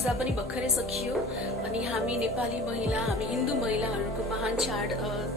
पूजा पनि भर्खरै सकियो अनि हामी नेपाली महिला हामी हिन्दू महिलाहरूको महान चाड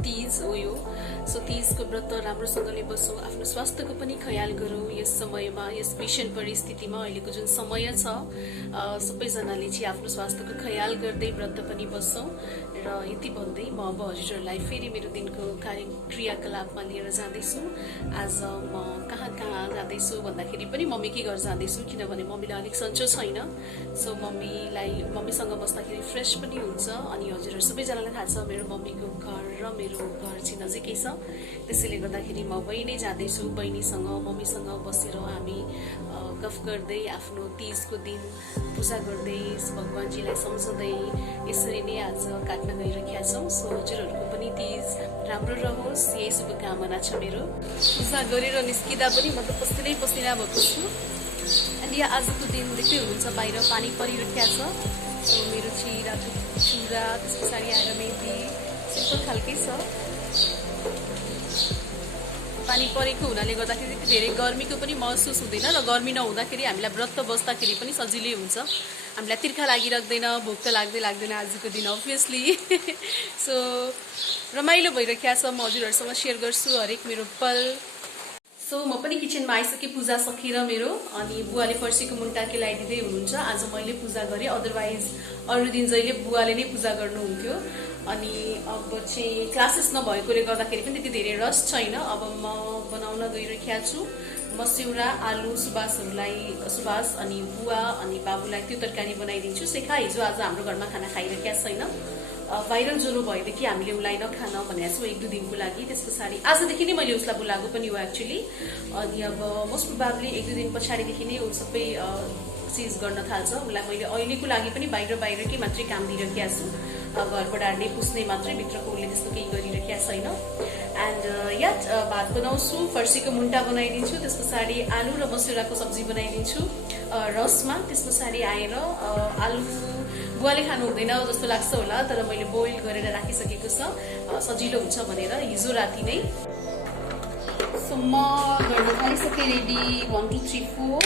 तीज हो यो। सो तीजको व्रत राम्रोसँगले बसौँ, आफ्नो स्वास्थ्यको पनि ख्याल गरौँ यस समयमा, यस भीषण परिस्थितिमा अहिलेको जुन समय छ सबैजनाले चाहिँ आफ्नो स्वास्थ्यको ख्याल गर्दै व्रत पनि बसौँ। र यति भन्दै म अब हजुरहरूलाई फेरि मेरो दिनको क्रियाकलापमा लिएर जाँदैछु। आज म कहाँ जाँदैछु भन्दाखेरि पनि मम्मीकै घर जाँदैछु, किनभने मम्मीलाई अलिक सन्चो छैन। सो मम्मीसँग बस्दाखेरि फ्रेस पनि हुन्छ अनि हजुरहरू सबैजनालाई थाहा छ मेरो मम्मीको घर र मेरो घर चाहिँ नजिकै छ। त्यसैले गर्दाखेरि म वही नै जाँदैछु। बहिनीसँग मम्मीसँग बसेर हामी गफ गर्दै आफ्नो तीजको दिन पूजा गर्दै भगवानजीलाई सम्झँदै यसरी नै आज काट्न गइरहेका छौँ। सो हजुरहरूको पनि तीज राम्रो रहोस्, यही शुभकामना छ मेरो। पूजा गरेर निस्किँदा पनि म त पसिना भएको छु। अनि आजको दिन देख्दै हुनुहुन्छ बाहिर पानी परिरहेको छ। सो मेरो चाहिँ रातो चुरा, त्यस पछाडि आएर मेहन्दी सिम्पल खालकै छ। पानी परेको हुनाले गर्दाखेरि धेरै गर्मीको पनि महसुस हुँदैन र गर्मी नहुँदाखेरि हामीलाई व्रत बस्दाखेरि पनि सजिलै हुन्छ। हामीलाई तिर्खा लागिराख्दैन, भोक त लाग्दैन आजको दिन अभियसली। सो रमाइलो भइरहेको छ, म हजुरहरूसँग सेयर गर्छु हरेक मेरो पल। सो म पनि किचनमा आइसकेँ पूजा सकेर मेरो, अनि बुवाले फर्सीको मुन्टा केलाइदिँदै हुनुहुन्छ। आज मैले पूजा गरेँ, अदरवाइज अरू दिन जहिले बुवाले नै पूजा गर्नुहुन्थ्यो। अनि अब चाहिँ क्लासेस नभएकोले गर्दाखेरि पनि त्यति धेरै रस छैन। अब म बनाउन गइरहेको छु मस्यौरा, आलु, सुबास अनि बुवा अनि बाबुलाई त्यो तरकारी बनाइदिन्छु। सेखा हिजो आज हाम्रो घरमा खाना खाइरहेको छैन, भाइरल ज्वरो भएदेखि हामीले उसलाई नखान भनेको छु 1-2 दिनको लागि। त्यस पछाडि आजदेखि नै मैले उसलाई बोलाएको पनि हो एक्चुअली। अनि अब मोस्ट प्रोबाब्ली 1-2 दिन पछाडिदेखि नै ऊ सबै चिज गर्न थाल्छ। उसलाई मैले अहिलेको लागि पनि बाहिरकै मात्रै काम दिइरहेको छु, घर बडार्ने पुस्ने मात्रै, भित्रको उसले त्यस्तो केही गरिरहेको छैन। एन्ड भात बनाउँछु, फर्सीको मुन्टा बनाइदिन्छु, त्यस पछाडि आलु र मस्यौराको सब्जी बनाइदिन्छु रसमा। त्यस पछाडि आएर आलु बुवाले खानु हुँदैन जस्तो लाग्छ होला, तर मैले बोइल गरेर राखिसकेको छ, सजिलो हुन्छ भनेर हिजो राति नै। सो म गर्न थालिसकेँ रेडी। 1 2 3 4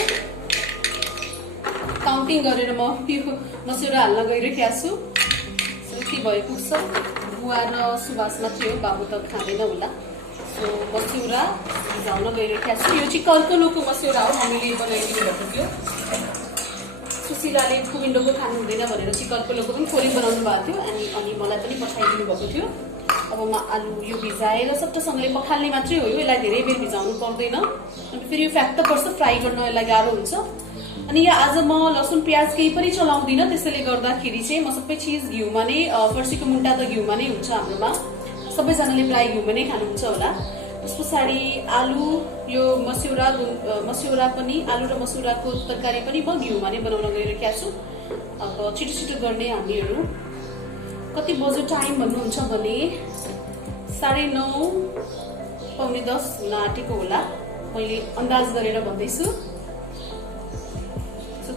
काउन्टिङ गरेर म यो मस्यौरा हाल्न गइरहेको छु। यति भएको छ। बुवा र सुबास मात्रै हो, बाबु त खाँदैन होला। सो मस्यौरा भिजाउन गइरहेको छु। यो चाहिँ कर्कलोको मस्यौरा हो, मम्मीले बनाइदिनु भएको थियो। सुशीलाले कुविन्डोको खानु हुँदैन भनेर चाहिँ कर्कलोको पनि खोरी बनाउनु भएको थियो, अनि मलाई पनि पठाइदिनु भएको थियो। अब म आलु यो भिजाएर सट्टसँगले पखाल्ने मात्रै हो, यसलाई धेरै बेर भिजाउनु पर्दैन। अनि फेरि यो फ्याक्ट त पर्छ, फ्राई गर्न यसलाई गाह्रो हुन्छ। अनि यहाँ आज म लसुन प्याज केही पनि चलाउँदिनँ, त्यसैले गर्दाखेरि चाहिँ म सबै चिज घिउमा नै, फर्सीको मुन्टा त घिउमा नै हुन्छ हाम्रोमा, सबैजनाले प्राय घिउमा नै खानुहुन्छ होला। त्यस पछाडि आलु, यो मस्यौरा पनि, आलु र मस्यौराको तरकारी पनि म घिउमा नै बनाउन गइरहेको छु। अब छिटो गर्ने हामीहरू। कति बज्यो टाइम भन्नुहुन्छ भने 9:30 पौने 10 हुन आँटेको होला, मैले अन्दाज गरेर भन्दैछु।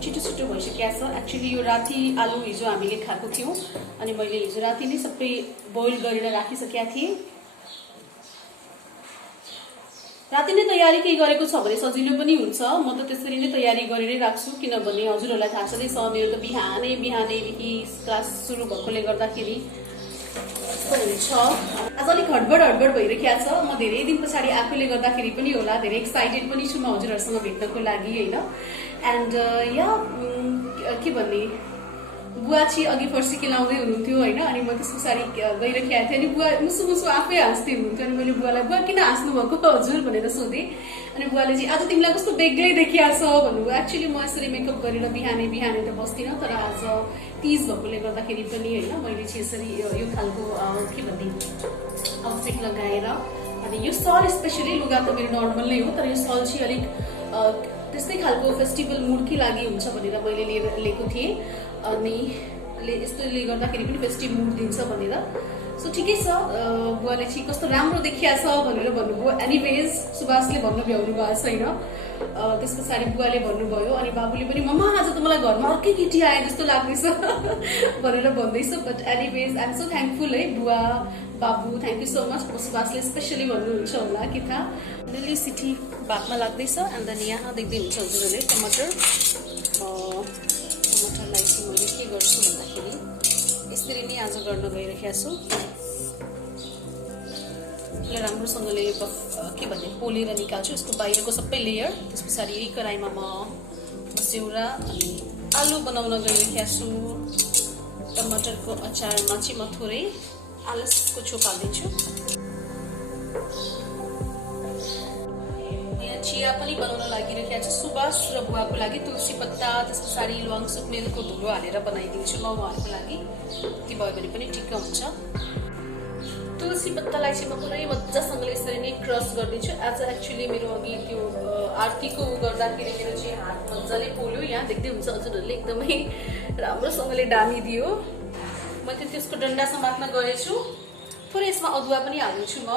छिटो भइसकेको छ। एक्चुअली यो राति आलु हिजो हामीले खाएको थियौँ, अनि मैले हिजो राति नै सबै बोइल गरेर राखिसकेका थिएँ। राति नै तयारी केही गरेको छ भने सजिलो पनि हुन्छ। म त त्यसरी नै तयारी गरेरै राख्छु, किनभने हजुरहरूलाई थाहा छँदैछ मेरो त बिहानैदेखि क्लास सुरु भएकोले गर्दाखेरि हुन्छ। आज अलिक हडबड भइरहेको छ। म धेरै दिन पछाडि आएकोले गर्दाखेरि पनि होला, धेरै एक्साइटेड पनि छु म हजुरहरूसँग भेट्नको लागि होइन। एन्ड के भन्ने, बुवा चाहिँ अघि फर्सी केलाउँदै हुनुहुन्थ्यो होइन, अनि म त्यस पछाडि गइरहेको थिएँ। अनि बुवा मुसु आफै हाँस्दै हुनुहुन्थ्यो। अनि मैले बुवालाई बुवा किन हाँस्नु भएको हजुर भनेर सोधेँ। अनि बुवाले चाहिँ आज तिमीलाई कस्तो बेग्लै देखिया छ भन्नुभयो। एक्चुअली म यसरी मेकअप गरेर बिहानै त बस्दिनँ, तर आज तीज भएकोले गर्दाखेरि पनि होइन मैले चाहिँ यसरी यो खालको के भन्ने आउटफिट लगाएर, अनि यो सल स्पेसली, लुगा त मेरो नर्मल नै हो, तर यो सल चाहिँ अलिक त्यस्तै खालको फेस्टिभल मुडकै लागि हुन्छ भनेर मैले लिएको थिएँ। अनि यस्तोले गर्दाखेरि पनि फेस्टिभ मुड दिन्छ भनेर। सो ठिकै छ। बुवाले चाहिँ कस्तो राम्रो देखिया छ भनेर भन्नुभयो। एनिवेज सुबासले भन्न भ्याउनु भएको छैन। त्यस पछाडि बुवाले भन्नुभयो, अनि बाबुले पनि मम्मा आज त मलाई घरमा अर्कै केटी आए जस्तो लाग्दैछ भनेर भन्दैछ। But anyways I am so thankful है बुवा बाबु, थ्याङ्क यू सो मच। सुबासले स्पेसली भन्नुहुन्छ होला कि था। अलि सिटी भातमा लाग्दैछ। एन्ड देन यहाँ देख्दै हुन्छ हजुरहरूले टमाटरलाई चाहिँ मैले गर्छु भन्दाखेरि यसरी नै आज गर्न गइरहेको छु। यसलाई राम्रोसँगले के भन्ने पोलेर निकाल्छु यसको बाहिरको सबै लेयर। त्यसपछि यही कराईमा म मस्यौरा अनि आलु बनाउन गइरहेको छु। टमाटरको अचारमा चाहिँ म थोरै आलसको छोप हाल्दिन्छु। यहाँ चिया पनि बनाउन लागिरहेको छु। सुबास र बुवाको लागि तुलसी पत्ता, त्यस पछाडि ल्वाङ सुकमेलको धुलो हालेर बनाइदिन्छु म उहाँहरूको लागि। ती भयो भने पनि ठिक्क हुन्छ। तुलसी पत्तालाई चाहिँ म पुरै मजासँगले यसरी नै क्रस गरिदिन्छु। आज एक्चुअली मेरो अघि त्यो आरतीको गर्दाखेरि मेरो चाहिँ हात मजाले पोल्यो। यहाँ देख्दै हुन्छ हजुरहरूले एकदमै राम्रोसँगले डामिदियो। म चाहिँ त्यसको डन्डा समात्न गएछु। थोरै यसमा अदुवा पनि हाल्छु म।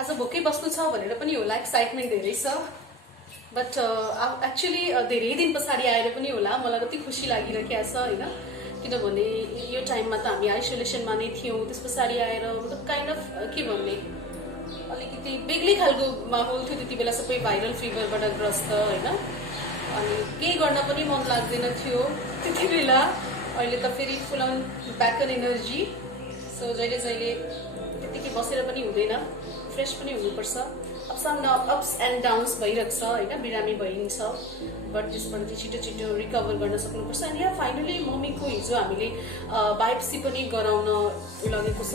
आज भोकै बस्नु छ भनेर पनि होला, एक्साइटमेन्ट धेरै छ। बट एक्चुअली धेरै दिन पछाडि आएर पनि होला मलाई कति खुसी लागिरहेको छ होइन। किनभने यो टाइममा त हामी आइसोलेसनमा नै थियौँ। त्यस पछाडि आएर मतलब काइन्ड अफ के भन्ने अलिकति बेग्लै खालको माहौल थियो त्यति बेला, सबै भाइरल फिभरबाट ग्रस्त होइन। अनि केही गर्न पनि मन लाग्दैन थियो त्यति बेला। अहिले त फेरि full on back on energy. So जहिले जहिले त्यतिकै बसेर पनि हुँदैन, फ्रेस पनि हुनुपर्छ। अप्स एन्ड डाउन्स भइरहेको छ होइन, बिरामी भइन्छ। बट त्यसबाट चाहिँ छिटो छिटो रिकभर गर्न सक्नुपर्छ। अनि यहाँ फाइनली मम्मीको हिजो हामीले बायोप्सी पनि गराउन लगेको छ।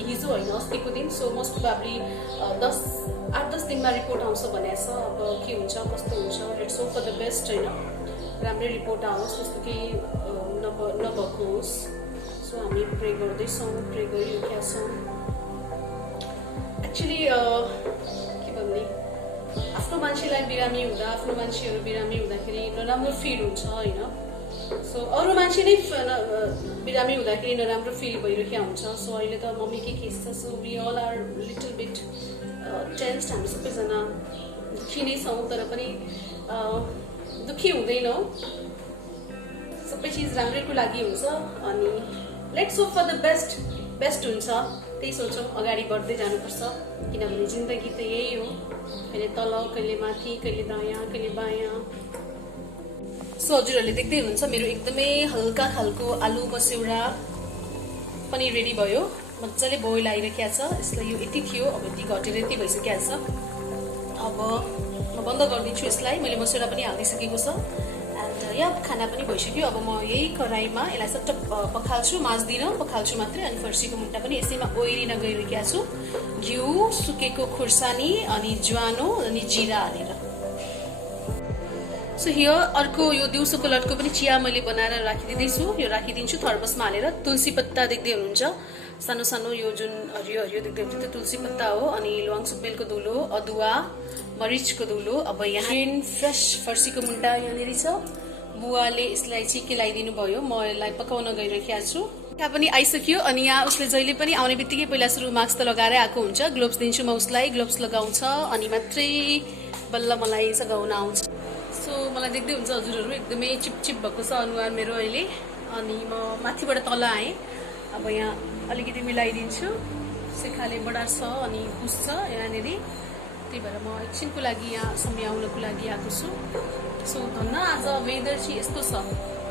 हिजो होइन अस्तिको दिन। सो मोस्ट प्रोबेबली 8-10 दिनमा रिपोर्ट आउँछ भनेको छ। अब के हुन्छ कस्तो हुन्छ, let's hope for the best होइन। राम्रै रिपोर्ट आओस्, त्यस्तो केही नभएको होस्। सो हामी प्रे गर्दैछौँ, प्रे गरिरहेका छौँ। एक्चुअली के भन्ने आफ्नो मान्छेलाई बिरामी हुँदा, आफ्नो मान्छेहरू बिरामी हुँदाखेरि नराम्रो फिल हुन्छ होइन। सो अरू मान्छे नै बिरामी हुँदाखेरि नराम्रो फिल भइरहेको हुन्छ। सो अहिले त मम्मीकै केस छ। So we all are little bit tensed. हामी सबैजना दुःखी नै छौँ, तर पनि दुःखी हुँदैनौँ। सबै चिज राम्रैको लागि हुन्छ। अनि let's hope for the best हुन्छ। त्यही सोचौँ, अगाडि बढ्दै जानुपर्छ। किनभने जिन्दगी त यही हो, कहिले तल कहिले माथि, कहिले दायाँ कहिले बायाँ। सो हजुरहरूले देख्दै हुनुहुन्छ मेरो एकदमै हल्का खालको आलु मस्यौरा पनि रेडी भयो। मजाले बोइल आइरहेको छ। यसलाई यो यति थियो, अब यति घटेर यति भइसकेको छ। अब म बन्द गरिदिन्छु यसलाई। मैले मस्यौरा पनि हालिदिइसकेको छ। एन्ड यहाँ खाना पनि भइसक्यो। अब म यही कराईमा यसलाई सट्ट पखाल्छु, माझ्दिनँ, पखाल्छु मात्रै। अनि फर्सीको मुन्टा पनि यसैमा ओइरिन गइरहेको छु। घिउ, सुकेको खुर्सानी अनि ज्वानो अनि जिरा हालेर। सो हियर अर्को यो दिउँसोको लटको पनि चिया मैले बनाएर राखिदिँदैछु। यो राखिदिन्छु थर्मसमा हालेर। तुलसी पत्ता देख्दै हुनुहुन्छ सानो सानो, यो जुन हरियो हरियो देख्दै हुन्छ त्यो तुलसी पत्ता हो। अनि ल्वाङ सुकमेलको धुलो, अदुवा, मरिचको धुलो। अब यहाँ फ्रेस फर्सीको मुन्टा यहाँनिर छ। बुवाले यसलाई चाहिँ केलाइदिनु भयो। म यसलाई पकाउन गइरहेको छु। यहाँ पनि आइसक्यो। अनि यहाँ उसले जहिले पनि आउने बित्तिकै पहिला सुरु मास्क त लगाएरै आएको हुन्छ। ग्लोभ्स दिन्छु म उसलाई, ग्लोभ्स लगाउँछ अनि मात्रै बल्ल मलाई सघाउन आउँछ। सो मलाई देख्दै हुन्छ हजुरहरू एकदमै चिपचिप भएको छ अनुहार मेरो अहिले। अनि म माथिबाट तल आएँ। अब यहाँ अलिकति मिलाइदिन्छु। सेखाले बढार्छ अनि पुस्छ यहाँनिर। त्यही भएर म एकछिनको लागि यहाँ सम्झाउनको लागि आएको छु। सो धन्न आज वेदर चाहिँ यस्तो छ,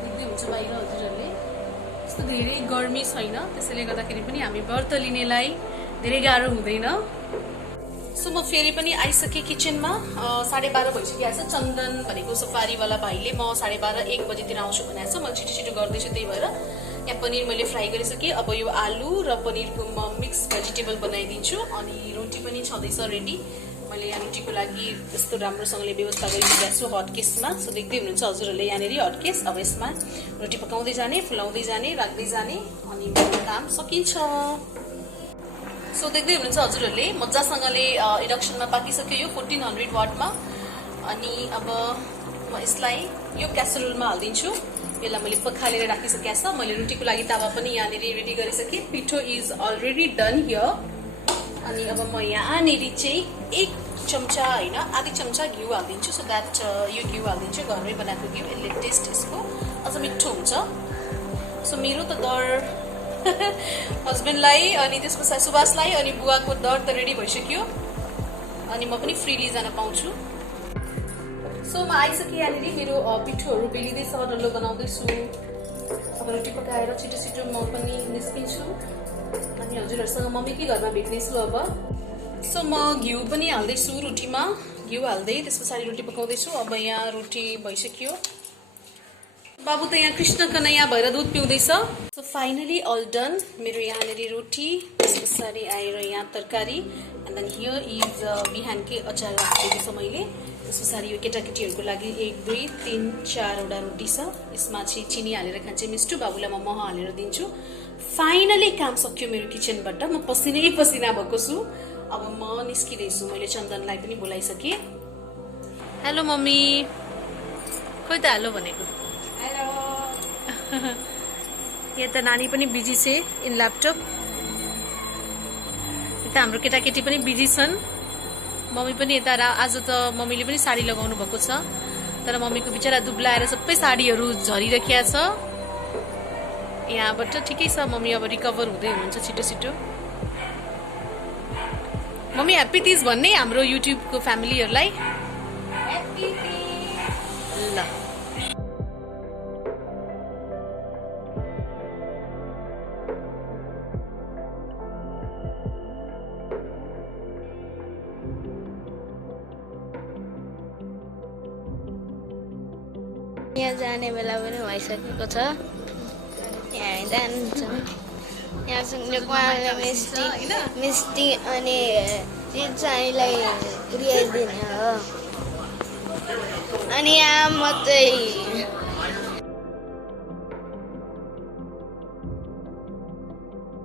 देख्दै हुन्छ बाहिर हजुरहरूले। यस्तो धेरै गर्मी छैन, त्यसैले गर्दाखेरि पनि हामी व्रत लिनेलाई धेरै गाह्रो हुँदैन। सो म फेरि पनि आइसकेँ किचनमा। 12:30 भइसकेको छ। चन्दन भनेको सफारीवाला भाइले म 12:30-1 बजीतिर आउँछु भनेको छ। म छिटो छिटो गर्दैछु, त्यही भएर यहाँ पनिर मैले फ्राई गरिसकेँ। अब यो आलु र पनिरको म मिक्स भेजिटेबल बनाइदिन्छु। अनि रोटी पनि छँदैछ रेडी। मैले यहाँ रोटीको लागि यस्तो राम्रोसँगले व्यवस्था गरिदिएको छु हटकेसमा। सो देख्दै हुनुहुन्छ हजुरहरूले यहाँनिर हटकेस। अब यसमा रोटी पकाउँदै जाने, फुलाउँदै जाने, राख्दै जाने अनि मेरो काम सकिन्छ। सो देख्दै हुनुहुन्छ हजुरहरूले मजासँगले इन्डक्सनमा पाकिसक्यो यो 1400 वाटमा। अनि अब म यसलाई यो क्यासरोलमा हालिदिन्छु। यसलाई मैले पखालेर राखिसकेको छ। मैले रोटीको लागि तावा पनि यहाँनिर रेडी गरिसकेँ। पिठो इज अलरेडी डन हियर। अनि अब म यहाँनिर चाहिँ 1 चम्चा होइन आधी चम्चा घिउ हालिदिन्छु। सो द्याट यो घिउ हालिदिन्छु, घरमै बनाएको घिउ। यसले टेस्ट यसको अझ मिठो हुन्छ। सो मेरो त दर हस्बेन्डलाई अनि त्यस पछाडि सुभाषलाई अनि बुवाको दर त रेडी भइसक्यो। अनि म पनि फ्रीली जान पाउँछु। सो सो म आइसकेँ यहाँनिर मेरो पिठोहरू बेलिँदैछ डल्लो बनाउँदैछु अब रोटी पकाएर छिटो छिटो म पनि निस्किन्छु अनि हजुरहरूसँग मम्मीकै घरमा भेट्नेछु अब सो म घिउ पनि हाल्दैछु रोटीमा घिउ हाल्दै त्यस पछाडि रोटी पकाउँदैछु अब यहाँ रोटी भइसक्यो बाबु त यहाँ कृष्ण कन्हैया भएर दुध पिउँदैछ सो फाइनली अल डन मेरो यहाँनिर रोटी त्यस पछाडि आएर यहाँ तरकारी एन्ड देन हियर इज बिहानकै अचार राखिदिएको छ मैले त्यस पछाडि यो केटाकेटीहरूको लागि 1 2 3 4 वटा रोटी छ यसमा चाहिँ चिनी हालेर खान्छे मिष्टु बाबुलाई म मह हालेर दिन्छु फाइनली काम सक्यो मेरो किचनबाट म पसिनै पसिना भएको छु अब म निस्किँदैछु मैले चन्दनलाई पनि बोलाइसकेँ हेलो मम्मी खोइ त हेलो भनेको यहाँ त नानी पनि बिजी छ इन ल्यापटप यता हाम्रो केटाकेटी पनि बिजी छन् मम्मी पनि यता आज त मम्मीले पनि साडी लगाउनु भएको छ तर मम्मीको बिचरा दुब्लाएर सबै साडीहरू झरिरहेको छ यहाँबाट ठिकै छ मम्मी अब रिकभर हुँदै हुनुहुन्छ छिटो छिटो मम्मी ह्याप्पी तीज भन्ने हाम्रो युट्युबको फ्यामिलीहरूलाई ह्याप्पी तीज ल यहाँ जाने बेला पनि भइसकेको छ यहाँ जान्छ यहाँ सुनेको उहाँले मिस्टी अनि चिचाईलाई ल्याइदिने हो अनि यहाँ म चाहिँ